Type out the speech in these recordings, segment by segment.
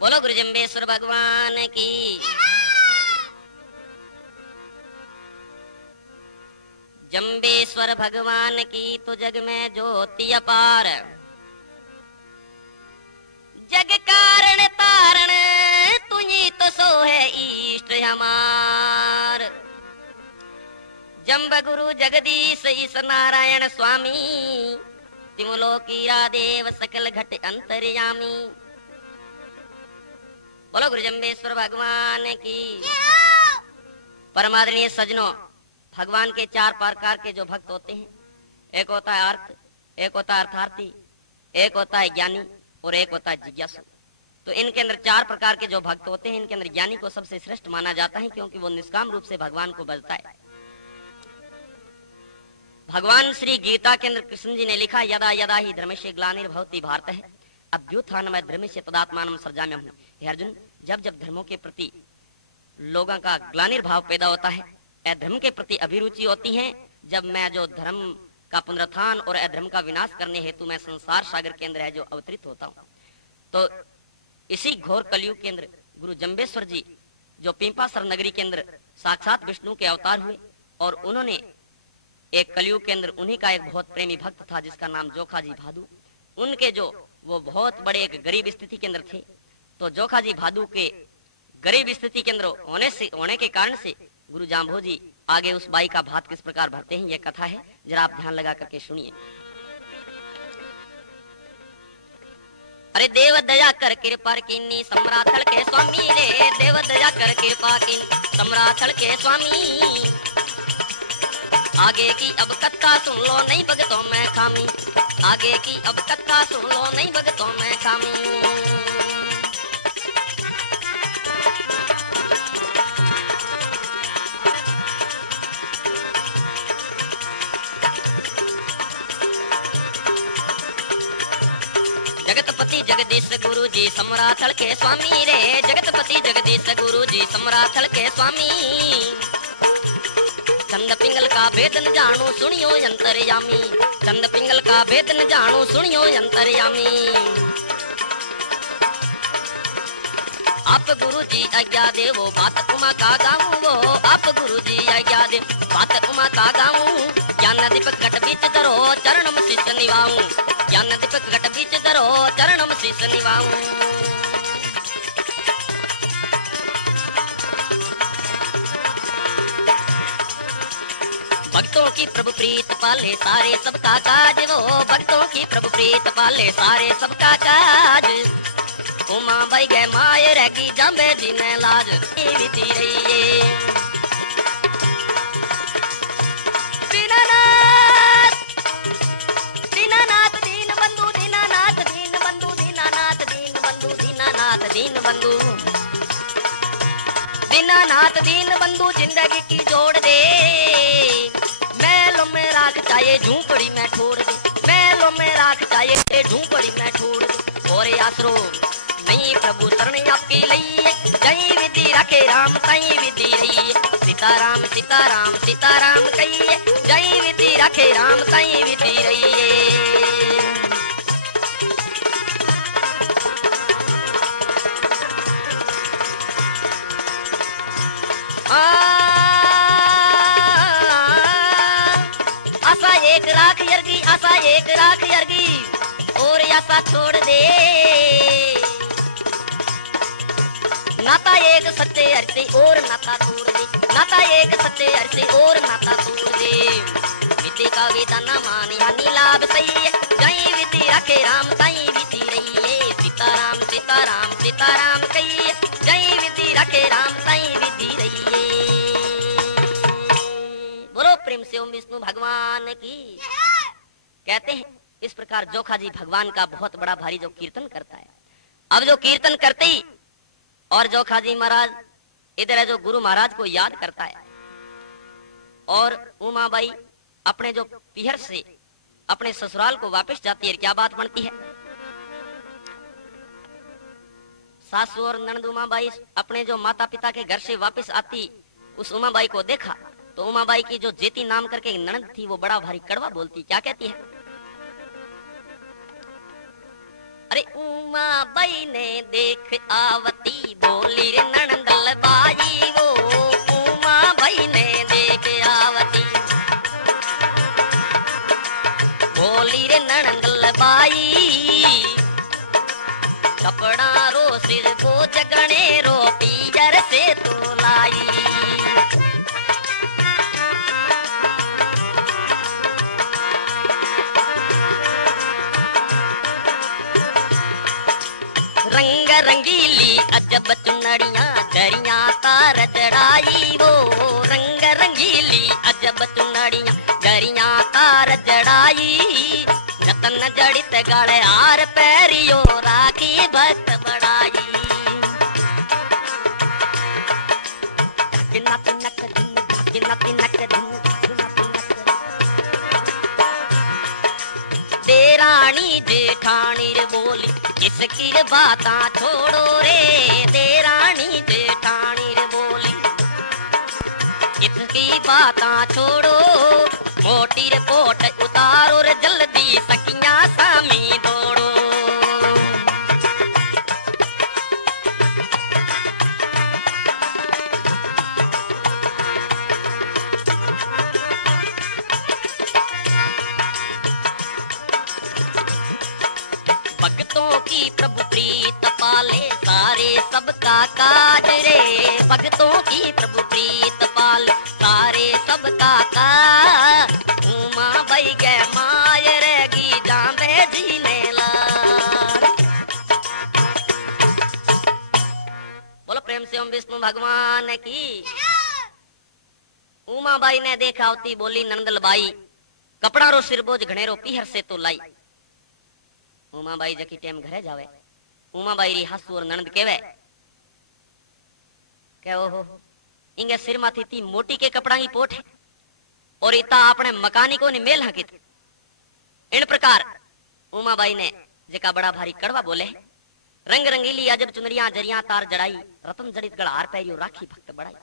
बोलो गुरु जम्बेश्वर भगवान की। जम्बेश्वर भगवान की तो जग में ज्योति अपार, जग कारण तारण तुझी तो सो है इष्ट हमार। जम्ब गुरु जगदीश ईश नारायण स्वामी, तिमलो कीरा देव सकल घट अंतर्यामी। बोलो गुरु जम्बेश्वर भगवान की। परमादरणीय सजनों, भगवान के चार प्रकार के जो भक्त होते हैं, एक होता है अर्थ, एक होता है अर्थार्थी, एक होता है ज्ञानी और एक होता है जिज्ञासु। तो इनके अंदर चार प्रकार के जो भक्त होते हैं, इनके अंदर ज्ञानी को सबसे श्रेष्ठ माना जाता है, क्योंकि वो निष्काम रूप से भगवान को भजता है। भगवान श्री गीता के अंदर कृष्ण जी ने लिखा, यदा यदा ही धर्मस्य ग्लानिर्भवति भारतः अभ्युत्थानमय धर्मस्य तदात्मानं सृजाम्यहम्। हे अर्जुन, जब जब धर्मों के प्रति लोगों का ग्लानिर्भाव पैदा होता है, अधर्म के प्रति अभिरुचि होती है, जब मैं जो धर्म का पुनरुत्थान और अधर्म का विनाश करने हेतु मैं संसार सागर के अंदर है जो अवतरित होता हूँ। तो इसी घोर कलयुग के अंदर गुरु जम्बेश्वर जी जो पिंपासर नगरी के अंदर साक्षात विष्णु के अवतार हुए, और उन्होंने एक कलयुग के अंदर उन्हीं का एक बहुत प्रेमी भक्त था जिसका नाम जोखा जी भादू। उनके जो वो बहुत बड़े एक गरीब स्थिति के अंदर थे, तो जोखा जी भादू के गरीब स्थिति के अंदर होने के कारण से गुरु जाम्भो जी आगे उस बाई का भात किस प्रकार भरते हैं, ये कथा है, जरा आप ध्यान लगा करके सुनिए। अरे देव दया कर कृपा कीनी सम्राथल के स्वामी रे, देव दया कर कृपा कीनी सम्राथल के स्वामी। आगे की अब कथा सुन लो नहीं भगतों में खामी, आगे की अब कथा सुन लो नहीं भगतों में खामी। जगतपति जगदीश गुरु जी सम्राथल के स्वामी रे, जगतपति जगदीश गुरु जी सम्राथल के स्वामी। चंद पिंगल का भेद न जानू सुनियो अंतर्यामी, चंद पिंगल का भेद न जानू सुनियो अंतर्यामी। आप गुरु जी आज्ञा दे वो बात उमा का गाऊं, वो आप गुरु जी आज्ञा दे बात उमा का गाऊं। ज्ञान दीपक घट बीच धरो चरणम शीश निभाऊं, ज्ञान दीपक घट बीच धरो चरणम शीश निभाऊं। भक्तों की प्रभु प्रीत पाले सारे सबका काज, वो भक्तों की प्रभु प्रीत पाले सारे सबका काज। उमा भाई गए माए रहेगी जाम्बे जी ने लाज, विधि रही दीनानाथ दीनानाथ दीन बंधु दीनानाथ दीन बंधु दीनानाथ दीन बंधु दीनानाथ दीन बंधु दीनानाथ दीन बंधु जिंदगी की जोड़ दे। मैलों में राख चाहिए झूंपड़ी में छोड़ दे, मैलों में राख चाहिए झूंपड़ी में छोड़ दे। और आसरो नहीं प्रभु शरण आपकी लई, जय विधि रखे राम कहीं विधि रही। सीताराम सीताराम सीताराम कहिए, जय विधि रखे राम कहीं विधि रही। आशा एक राख यर्गी, आशा एक राख यर्गी, और आशा छोड़ दे। नाता एक सच्चे हरसे और नाता तोड़ दे, नाता एक सच्चे हरसे और नाता तोड़ दे। विधि का वेदा न मान यानी लाभ सही है, जय विधि रखे राम कहीं विधि रही है। सीताराम सीताराम सीताराम कहिए, जय विधि रखे राम कहीं विधि रही है। बोलो प्रेम से ओम विष्णु भगवान की। कहते हैं इस प्रकार जोखा जी भगवान का बहुत बड़ा भारी जो कीर्तन करता है। अब जो कीर्तन करते ही और जोखा जी महाराज इधर है जो गुरु महाराज को याद करता है, और उमाबाई अपने जो पिहर से अपने ससुराल को वापस जाती है। क्या बात बनती है, सासू और ननद उमाबाई अपने जो माता पिता के घर से वापस आती, उस उमाबाई को देखा तो उमाबाई की जो जेती नाम करके ननद थी वो बड़ा भारी कड़वा बोलती। क्या कहती है, अरे उमा बाई ने देख आवती बोली रे नणंदल बाई वो उमा बाई ने देख आवती बोली रे नणंदल बाई कपड़ा रो सिर को जगने रो पीजर से तो लाई रंग रंगीली अजब चुनड़ियां दरिया तार जड़ाई वो रंग रंगीली अजब चुनड़ियां दरिया तार जड़ाई रतन जड़ित गले हार पैरियो राखी भक्त बढ़ाई ढाकिना तिनक धुन ढाकिना तिनक धुन ढाकिना तिनक देरानी जेठानी रे बोली किसकी बातां छोड़ो रे देरानी जेठानी रे बोली किसकी बातां छोड़ो मोटी रे पोट उतारो रे जल्दी सकियां सामी दौड़ो भक्तों की प्रभु प्रीत पाले सारे सबका काज रे भक्तों की प्रभु प्रीत पाले सारे सबका काज उमा बाई के माय रेगी जामे जीने ला बोलो प्रेम से ओम विष्णु भगवान की उमा बाई ने देखा होती बोली नंदल बाई कपड़ा रो सिरबोझ घनेरो पीहर से तो लाई उमा बाई जकी टेम घरे जावे उमा बाई री हासु और ननद केवे के ओहो इंगे सिर माथी ती मोटी के कपड़ा की पोट है और इता अपने मकानी को ने मेल हकित इन प्रकार उमा बाई ने जेका बड़ा भारी कड़वा बोले रंग रंगीली अजब चुनरियां जरियां तार जड़ाई रतन जड़ित गड़ हार पैरियो राखी भक्त बढ़ाई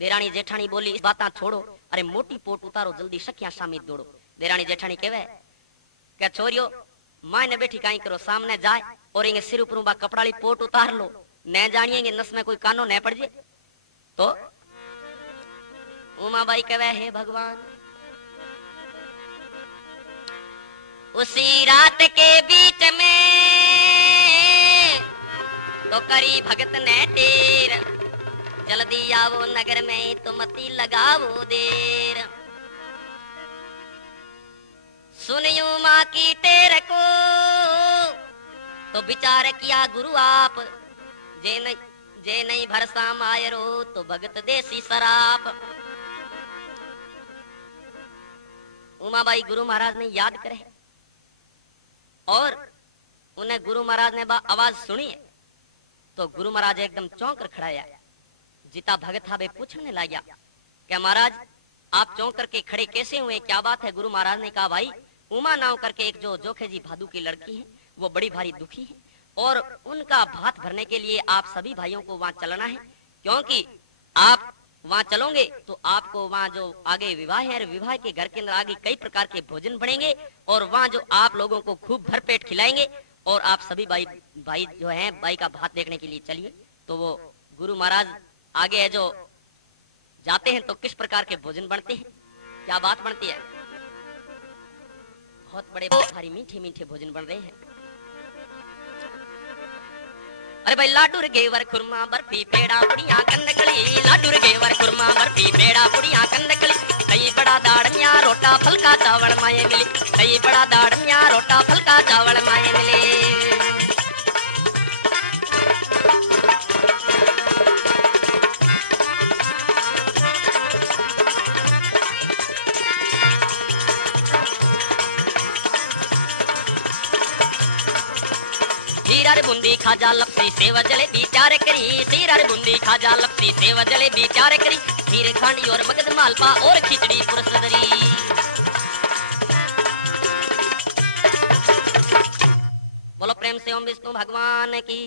देरानी जेठानी बोली इस बातां छोड़ो अरे मोटी पोट उतारो जल्दी सखियां शामी दौड़ो देरानी जेठानी केवे क्या छोरियो माँ ने बैठी काई करो सामने जाए और इंगे सिर ऊपर बा कपड़ाली पोट उतार लो न जानिएंगे नस में कोई कानो न पड़ जाए तो उमा बाई कहे हे भगवान उसी रात के बीच में तो करी भगत ने टेर जल्दी आवो नगर में तो मती लगावो देर सुनियो माँ की टेर को तो विचार किया गुरु आप जे नहीं भरसा मायरो तो भगत देसी शराब उमाबाई गुरु महाराज ने याद करे और उन्हें गुरु महाराज ने आवाज सुनी तो गुरु महाराज एकदम चौंक कर खड़ाया जीता भगत हाबे पूछने लगा क्या महाराज आप चौंक करके खड़े कैसे हुए क्या बात है गुरु महाराज ने कहा भाई उमा नाव करके एक जो जोखे जी भादू की लड़की है वो बड़ी भारी दुखी है और उनका भात भरने के लिए आप सभी भाइयों को वहां चलना है क्योंकि आप वहां चलोगे तो आपको वहां जो आगे विवाह है विवाह के घर के अंदर आगे कई प्रकार के भोजन बनेंगे और वहां जो आप लोगों को खूब भरपेट खिलाएंगे और आप सभी भाई जो है भाई का भात देखने के लिए चलिए। तो वो गुरु महाराज आगे है जो जाते हैं तो किस प्रकार के भोजन बनते हैं क्या बात बनती है बहुत बड़े भारी मीठे मीठे भोजन बन रहे हैं। अरे भाई लाडू रे घेवर खुरमा बर्फी पेड़ा पुड़िया कंदकली लाडू रे घेवर खुरमा बर्फी पेड़ा पुड़िया कंदकली कई बड़ा दाड़िया रोटा फलका चावल माये मिली कई बड़ा दाड़िया रोटा फलका चावल माये मिले। सीरा रे बूंदी खाजा लपसी सेवा जलेबी चार करी सीरा रे बूंदी खाजा लपसी सेवा जलेबी चार करी खीर खांडी और मगध मालपा और खिचड़ी पुरसदरी। बोलो प्रेम से ओम विष्णु भगवान की।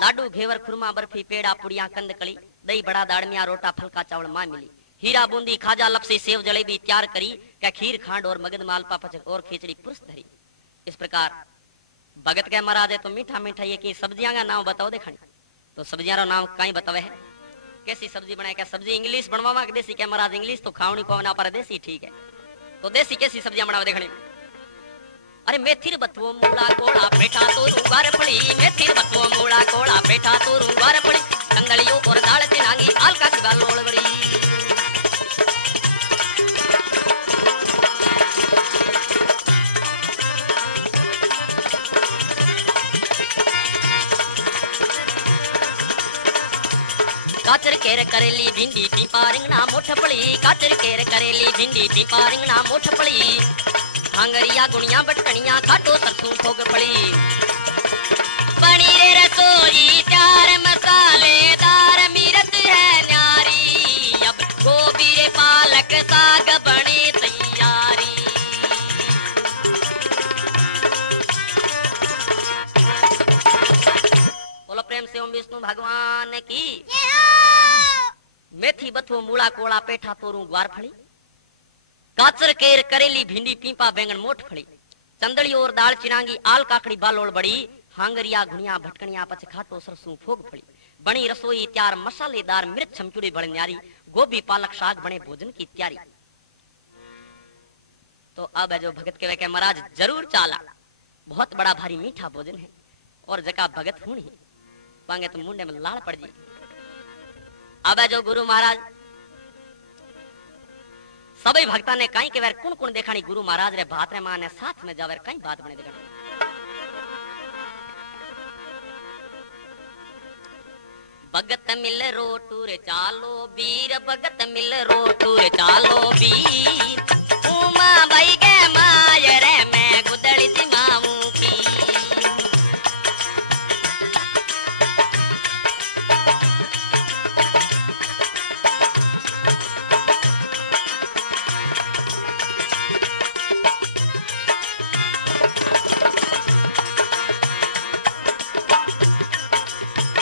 लाडू घेवर खुरमा बर्फी पेड़ा पुड़िया कंदकली दही बड़ा दाड़मिया रोटा फलका चावल मां मिली हीरा बूंदी खाजा लपसी सेव जलेबी तैयार करी क्या खीर खांड और मगध मालपा पचक और खिचड़ी पुरसदरी। इस प्रकार भगत के महाराज है तो मीठा मीठा ये की सब्जियां का नाम बताओ देखा। तो सब्जियां रो नाम कहीं बतावे है, कैसी सब्जी बनाए, क्या सब्जी इंग्लिश बनवा के देसी क्या महाराज इंग्लिश तो खावनी को ना पर देसी ठीक है। तो देसी कैसी सब्जियां बनावे देखने। अरे मेथी बथुओ मूला कोड़ा पेठा तो रूगार पड़ी, मेथी बथुओ मूला कोड़ा पेठा तो रूगार पड़ी, कंदलियों और दाल चिनांगी आलका की गाल लोड़ बड़ी। काचर केर करेली भिंडी पीपा रिंगना मोठ पड़ी, काचर केर करेली भिंडी पीपा रिंगना मोठ पड़ी, हांगरिया गुणिया बटकनिया खाटो सरसों ठोक पड़ी। पनीर रसोई चार मसालेदार मिर्च है न्यारी, अब गोभी रे पालक साग बने तैयारी। बोलो प्रेम से ओम विष्णु भगवान की। मेथी बथुओ मूला कोड़ा पेठा तोरू ग्वार फली, काचर केर करेली भिंडी पीपा बैंगन मोठ फली, चंदड़ी और दाल चिनांगी आल काकड़ी बालोड़ बड़ी, हांगरिया घुनिया भटकनिया पछ खाटो सरसों फोग फली, बनी रसोई त्यार मसालेदार मिर्च छमचुड़ी बड़े न्यारी, गोभी पालक साग बने भोजन की तैयारी। तो अब है जो भगत के वे महाराज जरूर चाला, बहुत बड़ा भारी मीठा भोजन है और जका भगत हूं ही मांगे तो मुंडे में लाल पड़ जी। अब है जो गुरु महाराज सभी भक्ता ने कहीं के वेर कुण कुण देखानी गुरु महाराज रे भात रे माने साथ में जावे कहीं बात बने देखा। भगत मिल रोटूर चालो बीर, भगत मिल रोटूर चालो बीर, उमा भाई के माय रे मैं गुदड़ी जिमाऊ की।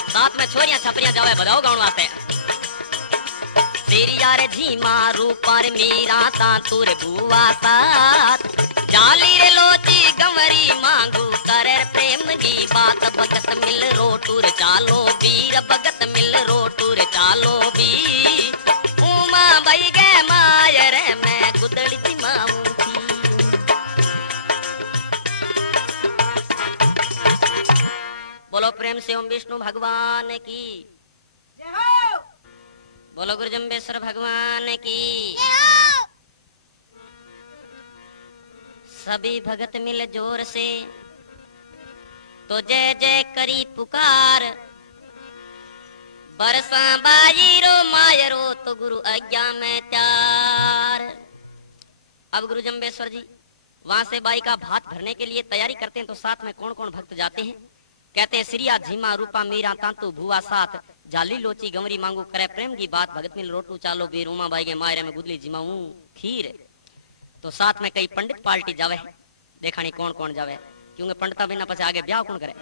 साथ में छोरियां छपरियां जावे बधाओ गाउन वास्ते। तेरी यार झीमा रूपार मीरा तांतुर भुआ साथ, जाली रे लोची गंवरी मांगू करे प्रेम की बात। भगत मिल रोटूर चालो बीर, भगत मिल रोटूर चालो बीर, उमा भाई गे माय रे मैं गुदड़ी जिमाऊं थी। बोलो प्रेम से ओम विष्णु भगवान की। बोलो गुरु जम्बेश्वर भगवान की। सभी भगत मिल जोर से तो जय जय करी पुकार, बरसा बाजी रो मायरो तो गुरु आज्ञा में त्यार। अब गुरु जम्बेश्वर जी वहां से बाई का भात भरने के लिए तैयारी करते हैं, तो साथ में कौन कौन भक्त जाते हैं। कहते हैं सिरिया झीमा रूपा मीरा तांतु भुआ साथ, जाली लोची गंवरी मांगू करे प्रेम की बात। भगत मिल रोटू चालो बीर, उमा बाई के मायरे में गुदली जिमाऊ खीर। तो साथ में कई पंडित पार्टी जावे, देखानी कौन कौन जावे, क्योंकि पंडिता बिना पछे आगे ब्याह कौन करे।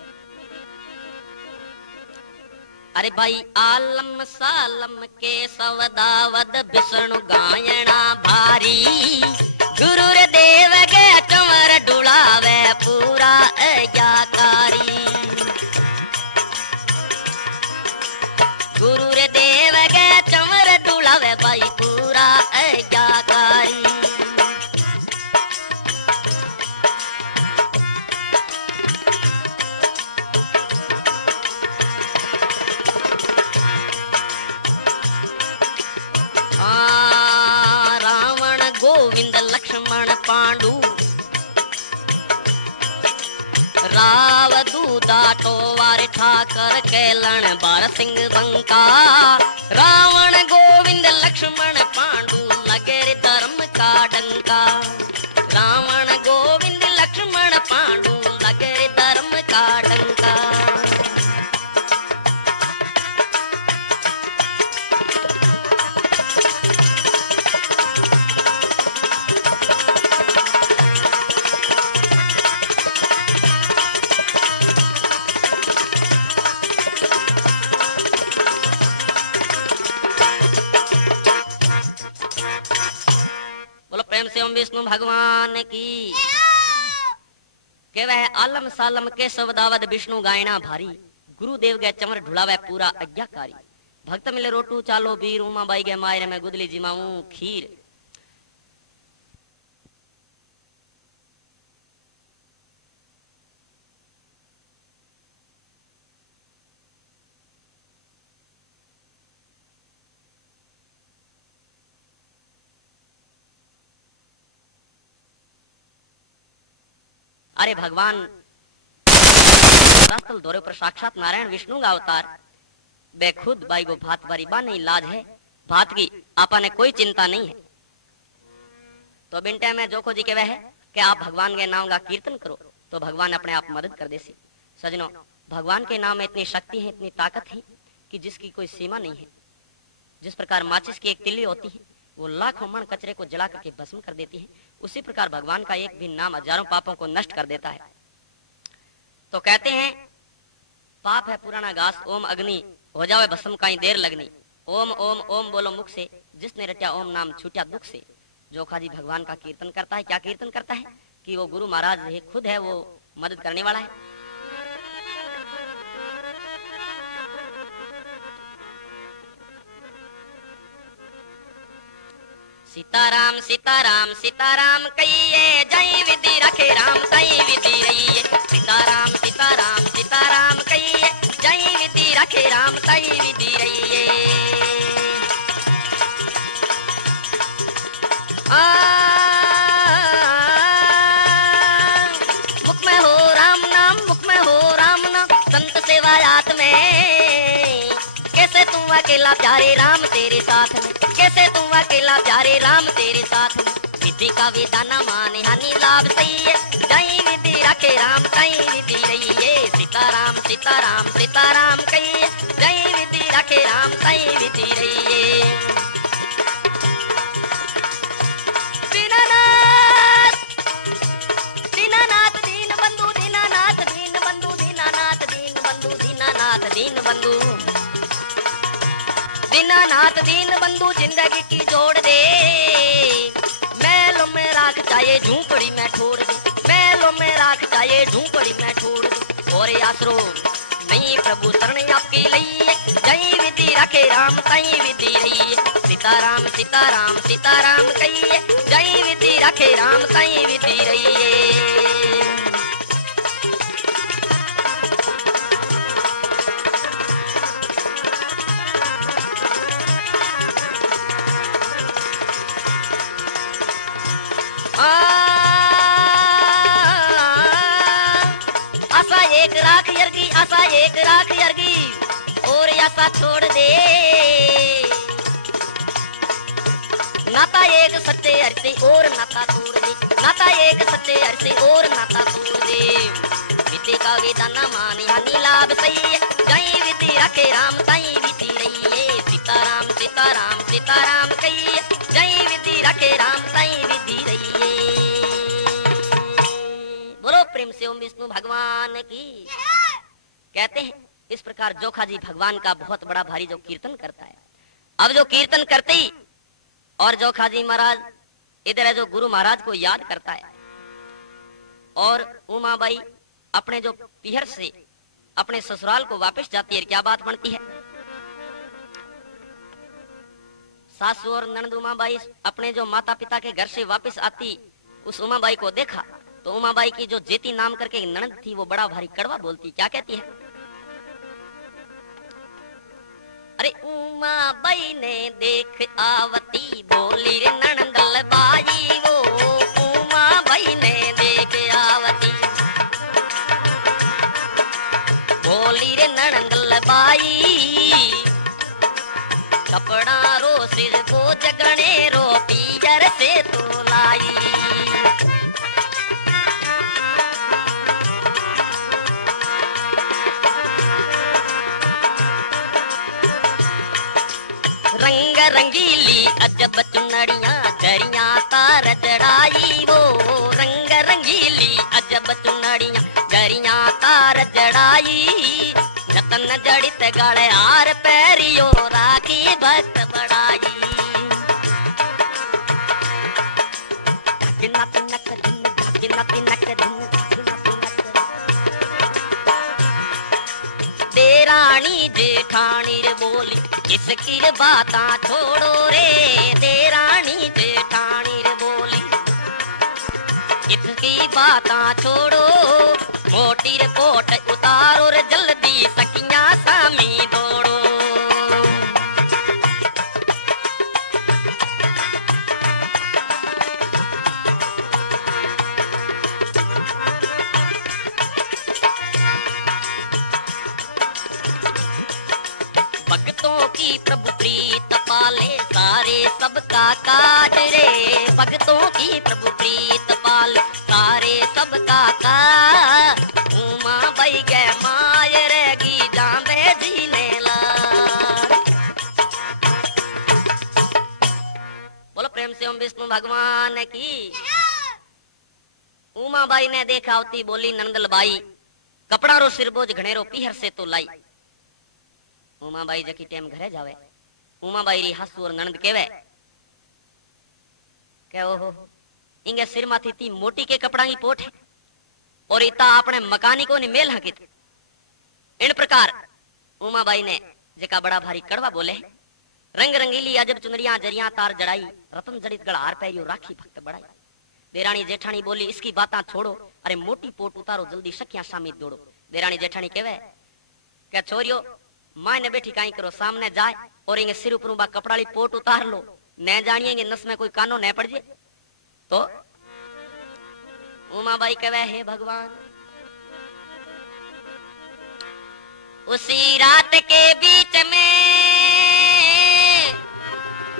अरे भाई आलम सालम के सवदावद विष्णु गायना भारी, गुरु रे देव के चमर डुलावे पूरा अज्ञाकारी। गुरु रे देव के चमर डुलावे भाई पूरा अज्ञाकारी। रावण गोविंद लक्ष्मण पांडु, राव दूधा टोवार ठाकर कैलन बार सिंह बंका। रावण गोविंद लक्ष्मण पांडु लगे रे धर्म का डंका। रावण गोविंद लक्ष्मण पांडु लगे रे धर्म का डंका। विष्णु भगवान की। के वह आलम सालम के सवदावद विष्णु गायना भारी, गुरुदेव गए चमर ढुलावे पूरा आज्ञाकारी। भक्त मिले रोटू चालो बीर, उमा बाई गए मायरे में गुदली जिमाऊ खीर। अरे भगवान रास्तल दौरे पर साक्षात नारायण विष्णु का अवतार, बेखुद बाई को भात बारी बा नहीं लाज है, भात की आपा ने कोई चिंता नहीं है। तो बिंटे में जोखो जी के वह है कि आप भगवान के नाम का कीर्तन करो तो भगवान अपने आप मदद कर दे सी। सजनों, भगवान के नाम में इतनी शक्ति है, इतनी ताकत है कि जिसकी कोई सीमा नहीं है। जिस प्रकार माचिस की एक तिल्ली होती है, वो लाखों मण कचरे को जला करके भस्म कर देती है, उसी प्रकार भगवान का एक भी नाम हजारों पापों को नष्ट कर देता है। तो कहते हैं पाप है पुराना घास, ओम अग्नि हो जावे भस्म काई देर लगनी। ओम ओम ओम बोलो मुख से, जिसने रचा ओम नाम छूटा दुख से। जोखा जी भगवान का कीर्तन करता है। क्या कीर्तन करता है कि वो गुरु महाराज है, खुद है, वो मदद करने वाला है। सीताराम सीताराम सीताराम कहिए, जय विधि रखे राम तई विधि रहिए। सीताराम सीताराम सीताराम कहिए, जय विधि रखे राम तई विधि रहिए। मुख में हो राम नाम, मुख में हो राम नाम, संत सेवायात में। कैसे तू अकेला प्यारे राम तेरे साथ में, कैसे तू अकेला प्यारे राम तेरे साथ में। विधि का विधाना माने हानि लाभ सही है, जय विधि रखे राम कहीं विधि रहिए। सीताराम सीताराम सीताराम कहिए, जय विधि रखे राम कहीं विधि रहिए। दीनानाथ दीनानाथ दीन बंधु, दीनानाथ दीन बंधु, दीनानाथ दीन बंधु, दीनानाथ दीन बंधु, दीनानाथ दीन बंधु जिंदगी की जोड़ दे। मैलों में राख चाहे झूंपड़ी में ठोर दे, मैलों में राख चाहे झूंपड़ी में ठोर दे। और आसरो नहीं प्रभु शरण आपकी लई, जय विधि रखे राम तई विधि रही। सीताराम सीताराम सीताराम कहिए, जय विधि रखे राम तई विधि रहिए। आशा एक राख यर्गी, आशा एक राख यर्गी, और आशा छोड़ दे। नाता एक सच्चे हरसे और नाता तोड़ दे, नाता एक सच्चे हरसे और नाता तोड़ दे। विधि का विधाना माने हानि लाभ सही है, जय विधि रखे राम तई विधि रहिए। सीताराम सीताराम सीताराम कहिए, जय विधि रखे राम तई विधि रहिए। बोलो प्रेम से ओम विष्णु भगवान की। कहते हैं इस प्रकार जोखा जी भगवान का बहुत बड़ा भारी जो कीर्तन करता है। अब जो कीर्तन करते ही और जोखा जी महाराज इधर है जो गुरु महाराज को याद करता है, और उमा बाई अपने जो पिहर से अपने ससुराल को वापस जाती है। क्या बात बनती है, सासू और ननद उमा बाई अपने जो माता पिता के घर से वापस आती, उस उमा बाई को देखा तो उमा बाई की जो जेती नाम करके ननद थी वो बड़ा भारी कड़वा बोलती। क्या कहती है, अरे उमा बाई ने देख आवती, बोली रे ननदल बाई वो। उमा बाई ने देख आवती, बोली रे ननदल बाई। कपड़ा रो सिर को जगने रो पीजर से तो लाई। रंग रंगीली अजब चुनड़ियां गरियां तार जड़ाई वो। रंग रंगीली अजब चुनड़ियां गरियां तार जड़ाई। रतन जड़ित गले हार पैरियो राखी भक्त बढ़ाई। ढाकिना तिनक धुन ढाकिना तिनक धुन ढाकिना तिनक देरानी जेठानी रे बोली किसकी रे बाता छोड़ो रे, देरानी जेठानी रे बोली किसकी बाता छोड़ो, मोटी रे कोट उतारो रे जल्दी सखियां सामी दौड़ो। भक्तों की प्रभु प्रीत पाले सारे सबका काज रे, भक्तों की प्रभु प्रीत पाले सारे सबका काज। उमा बई गए माय रेगी जामे जीने ला। बोलो प्रेम से ओम विष्णु भगवान की। उमा बाई ने देखा होती बोली नंदल बाई कपड़ा रो सिरबोझ घनेरो पीहर से तो लाई। उमा बाई जकी टेम घरे जावे, उमा बाई री हासु और ननद केवे के ओहो इंगे सिर माथी ती मोटी के कपड़ा की पोट है और इता आपने मकानी को ने मेल हकित। इन प्रकार उमा बाई ने जका बड़ा भारी कड़वा बोले, रंग रंगीली अजब चुनरियां जरियां तार जड़ाई, रतन जड़ित गड़ार पैरियो राखी भक्त बढ़ाई। देरानी जेठानी बोली इसकी बातें छोड़ो, अरे मोटी पोट उतारो जल्दी सखियां सामी दौड़ो। देरानी जेठानी कहवे क्या छोरियो माँ ने बैठी काई करो, सामने जाए और इंगे सिर ऊपर बा कपड़ाली पोट उतार लो, न जानिएंगे नस में कोई कानो न पड़ जाए तो। उमा बाई कहवे हे भगवान उसी रात के बीच में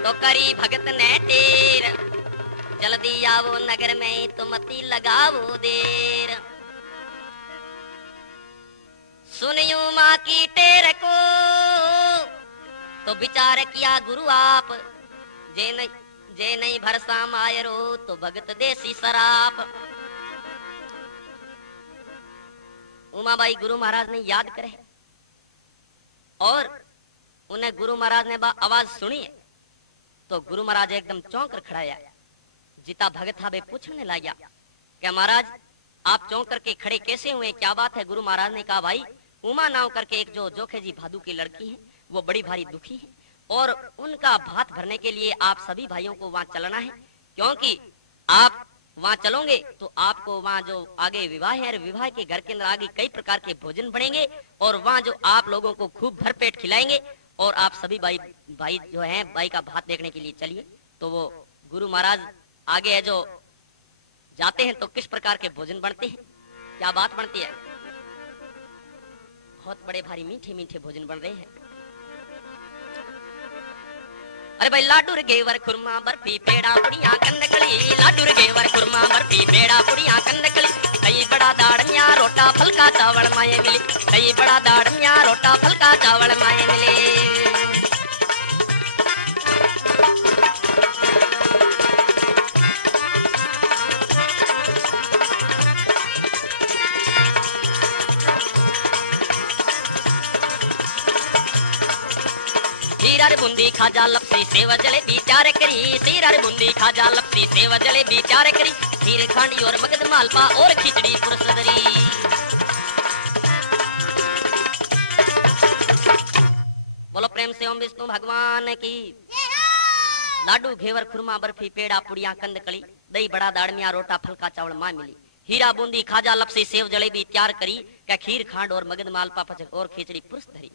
तो करी भगत ने टेर, जल्दी आओ नगर में तो मती लगाओ देर। सुनियो माँ की टेर को तो विचार किया गुरु आप, जे नहीं भरसा मायरो तो भगत देसी शराब। उमाबाई गुरु महाराज ने याद करे और उन्हें गुरु महाराज ने आवाज सुनी तो गुरु महाराज एकदम चौंक कर खड़ाया। जीता भगत हाबे पूछने लगा क्या महाराज आप चौंक करके खड़े कैसे हुए, क्या बात है। गुरु महाराज ने कहा भाई उमा नाव करके एक जो जोखे जी भादू की लड़की है वो बड़ी भारी दुखी है और उनका भात भरने के लिए आप सभी भाइयों को वहां चलना है, क्योंकि आप वहां चलोगे तो आपको वहां जो आगे विवाह है, विवाह के घर के अंदर आगे कई प्रकार के भोजन बनेंगे और वहां जो आप लोगों को खूब भरपेट खिलाएंगे और आप सभी भाई जो है भाई का भात देखने के लिए चलिए। तो वो गुरु महाराज आगे है जो जाते हैं तो किस प्रकार के भोजन बनते हैं, क्या बात बनती है। बहुत बड़े भारी मीठे मीठे भोजन बन रहे हैं। अरे भाई लाडू रे घेवर खुरमा बर्फी पेड़ा पुड़िया कंदकली, लाडू रे घेवर खुरमा बर्फी पेड़ा पुड़िया कंदकली। कई बड़ा दाड़मिया रोटा फलका चावल माये मिली, कई बड़ा दाड़मिया रोटा फलका चावल माये मिली। सीरा रे बूंदी खाजा लपसी सेव जलेबी चार करी, सीरा रे बूंदी खाजा लपसी सेव जलेबी चार करी। खीर खांडी और मगध मालपा और खिचड़ी पुरसदरी। बोलो प्रेम से ओम विष्णु भगवान की। लाडू घेवर खुरमा बर्फी पेड़ा पुड़िया कंदकली, दही बड़ा दाड़मिया रोटा फलका चावल मां मिली। हीरा बूंदी खाजा लपसी सेव जलेबी तैयार करी, क्या खीर खांड और मगध मालपा पचक और खिचड़ी पुरुष धरी।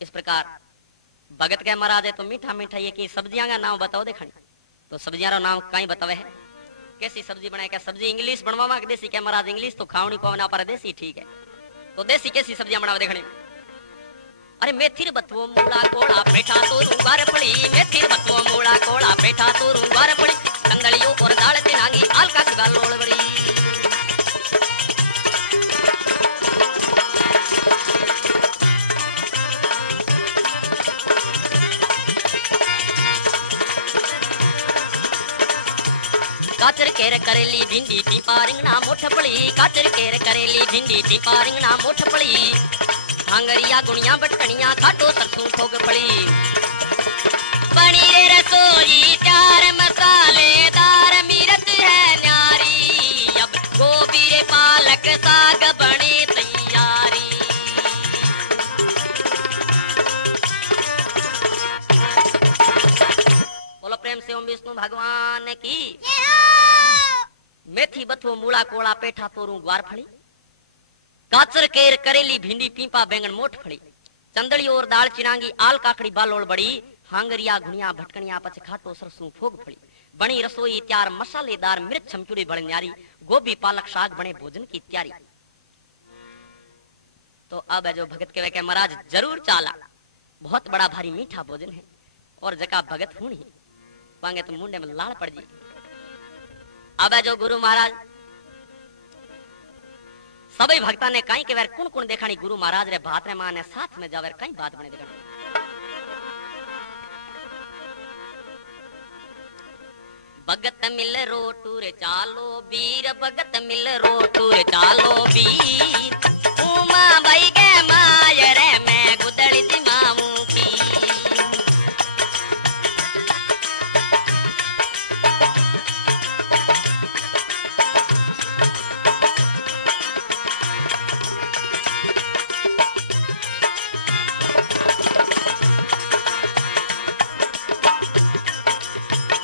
इस प्रकार भगत के महाराज है तो मीठा मीठा ये कि सब्जियां का नाम बताओ देखा तो सब्जियां का नाम कहीं बतावे है। कैसी सब्जी बनाए, क्या सब्जी इंग्लिश बनवा देसी क्या महाराज इंग्लिश तो खावनी को बना पर देसी ठीक है तो देसी कैसी सब्जियां बनाओ देखने। अरे मेथी बथुओ मूड़ा कोड़ा पेठा तो रूंगार पड़ी, मेथी बथुओ मूड़ा कोड़ा पेठा तो रूंगार पड़ी। कंदलियों और दाल तिनांगी आलका की गाल लोड़ बड़ी। काचर केर करेली भिंडी पीपा रिंगना मोठ पड़ी, काचर केर करेली भिंडी पीपा रिंगना मोठ पड़ी। भांगरिया गुणिया बटकनिया खाटो सरसों ठोक पड़ी। बनी रे रसोई चार मसालेदार मिर्च है न्यारी, अब गोभी रे पालक साग बने तैयारी। भगवान की। मेथी बथो मूला कोड़ा पेठा तोरू ग्वार फड़ी, काचर केर करेली भिंडी पीपा बैंगन मोठ फड़ी, चंदड़ी और दाल चिरांगी आल काकड़ी बालोड़ बड़ी, हांगरिया घुनिया भटकनिया पछ खाटो सरसों फोग फड़ी, बनी रसोई त्यार मसालेदार मिर्च छमचुड़ी बड़ी न्यारी, गोभी पालक साग बने भोजन की तैयारी। तो अब जो भगत के वे महाराज जरूर चाला, बहुत बड़ा भारी मीठा भोजन है और जका भगत हूं ही वांगे तो मुंडे में लाल पड़ जी। अब जो गुरु महाराज सभी भक्ता ने कहीं के वेर कुण कुण देखानी गुरु महाराज रे भात रे माने साथ में जावे कहीं बात बने देखानी। भगत मिल रोटू रे चालो बीर, भगत मिल रोटू रे चालो बीर, उमा भाई के माय रे मैं गुदड़ी दी मामू की।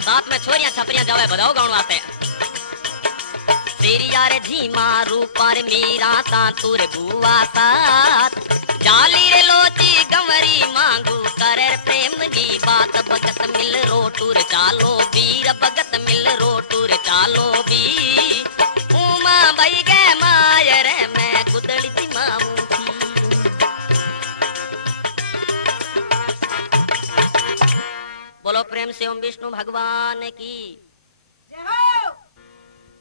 साथ में छोरियां छपरियां जावे बधाओ गाउन वास्ते। तेरी यार झीमा रूपार मीरा तांतुर बुआ साथ, जाली रे लोची गंवरी मांगू करे प्रेम की बात। भगत मिल रोटूर चालो बीर, भगत मिल रोटूर चालो बीर, उमा भाई के माय रे मैं गुदड़ी दी मामू थी। बोलो प्रेम से ओम विष्णु भगवान की,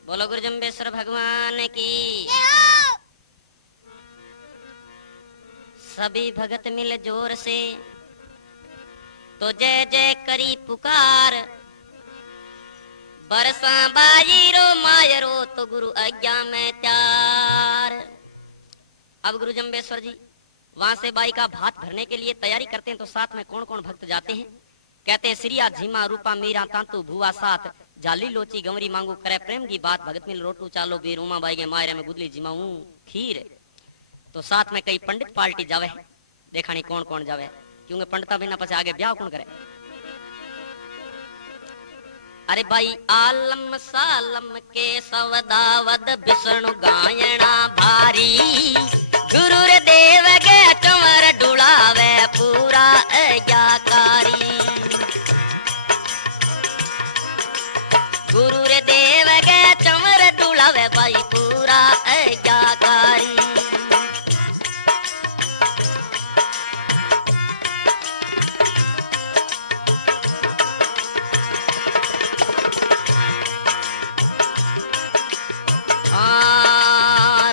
बोलो गुरु जम्बेश्वर भगवान की। सभी भगत मिल जोर से तो जय जय करी पुकार, बरसा बाजी रो मायरो तो गुरु आज्ञा में त्यार। अब गुरु जम्बेश्वर जी वहां से बाई का भात भरने के लिए तैयारी करते हैं, तो साथ में कौन कौन भक्त जाते हैं? कहते हैं श्रिया झीमा रूपा मीरा तांतु भुआ साथ, जाली लोची गंवरी मांगू करे प्रेम की बात। भगत मिल रोटू चालो बीर, उमा बाई के मायरे में गुदली जिमाऊ खीर। तो साथ में कई पंडित पार्टी जावे, देखानी कौन कौन जावे, क्योंकि पंडिता बिना पछे आगे ब्याह कौन करे। अरे भाई आलम सालम के सवदावद विष्णु गायना भारी, गुरु रे देव गे चंवर डुलावे पूरा अज्ञाकारी। गुरु रे देव गे चंवर डुलावे भाई पूरा अज्ञाकारी।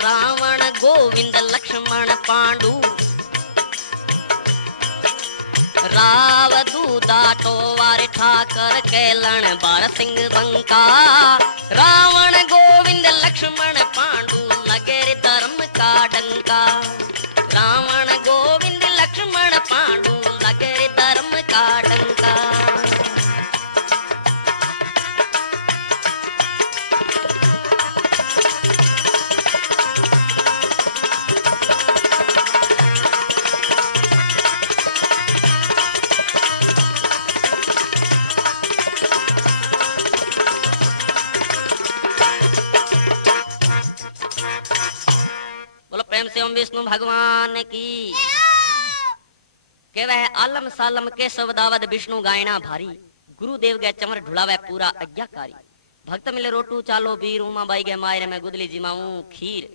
रावण गोविंद लक्ष्मण पांडु, राव दूदा टोवार ठाकर कैलन बार सिंह बंका। रावण गोविंद लक्ष्मण पांडु लगे रे धर्म का डंका। रावण गोविंद लक्ष्मण पांडु लगे रे धर्म का डंका। ओम विष्णु भगवान की। के वह आलम सालम के सवदावद विष्णु गायना भारी, गुरुदेव गे चमर ढुलावे पूरा आज्ञाकारी। भक्त मिले रोटू चालो बीर, उमा बाई गे मायरे में गुदली जिमाऊ खीर।